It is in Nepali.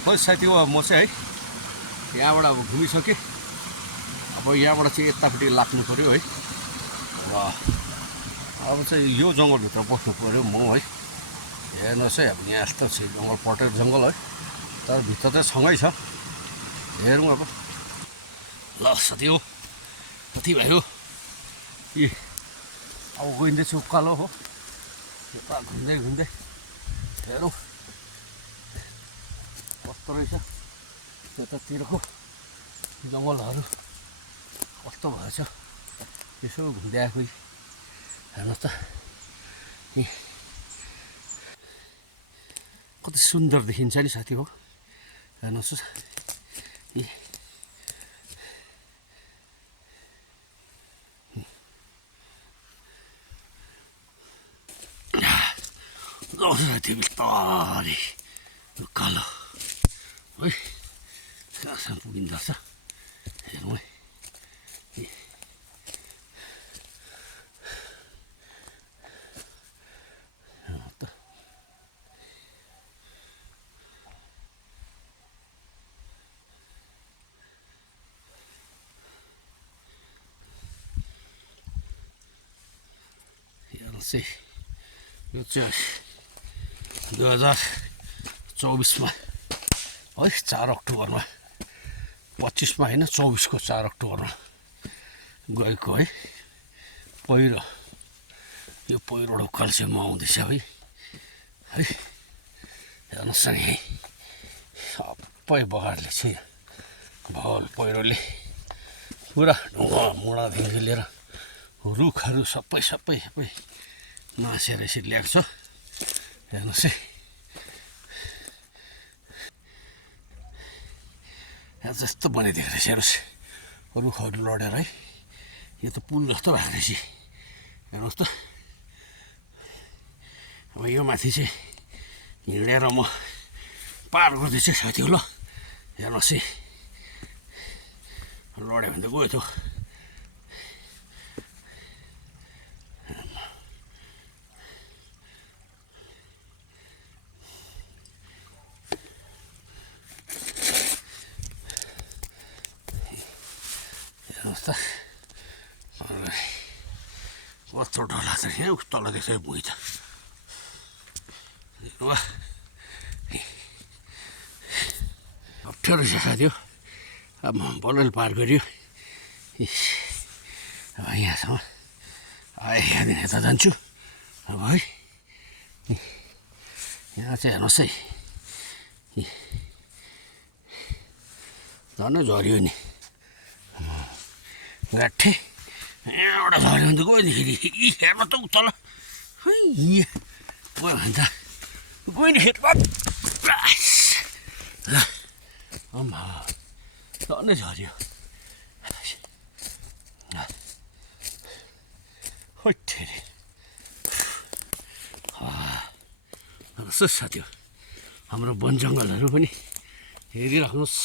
खै साथी हो म चाहिँ है यहाँबाट अब घुमिसकेँ अब यहाँबाट चाहिँ यतापट्टि लाग्नु पऱ्यो है र अब चाहिँ यो जङ्गलभित्र बस्नु पऱ्यो म है हेर्नुहोस् है अब यहाँ यस्तो छ जङ्गल पटेर जङ्गल है तर भित्र चाहिँ सँगै छ हेरौँ अब ल साथी हो कति भयो ए अब गइँदैछु उकालो हो यता घुम्दै घुम्दै हेरौँ कस्तो रहेछ यतातिरको जङ्गलहरू कस्तो भएछ यसो घुम्दै आएको हेर्नुहोस् त कति सुन्दर देखिन्छ नि साथी हो हेर्नुहोस् साथी बिस्तारै उकालो है कहाँसम्म पुगिँदो रहेछ हेरौँ है हेर्नुहोस् है यो चाहिँ 2024 में है 4 अक्टोबर में 25 में होइन 24 को 4 अक्टोबर में गएको है पहिरो यो पहिरो उकालोसम्म आउँदैछ है है हेर्नुहोस् न है सबै बगाडले चाहिँ भल पहिरोले पुरा ढुङ्गा मुढादेखि लिएर रुखहरू सबै सबै सबै नासेर यसरी ल्याएको छ हेर्नुहोस् है यहाँ जस्तो बनिदिएको रहेछ हेर्नुहोस् रुखहरू लडेर है यो त पुल जस्तो भएको रहेछ हेर्नुहोस् त अब यो माथि चाहिँ हिँडेर म पार गर्दैछु साथी हो ल हेर्नुहोस् है लड्यो भने त गयो त हेर्नुहोस् त कस्तो डर लाग्छ यहाँ तल देख्छ भुइँ त अप्ठ्यारो छ साथी हो अब बल्ल पार गऱ्यो अब यहाँसम्म यहाँदेखि यता जान्छु अब है यहाँ चाहिँ हेर्नुहोस् है झन् झऱ्यो नि गाठे यहाँबाट झऱ्यो भने त गएदेखि हेर्नु त उतल है यहाँ गयो भने त गयो नि ल आम्मा झन्डै झऱ्यो होटेरे साथी हो हाम्रो वन जङ्गलहरू पनि हेरिराख्नुहोस्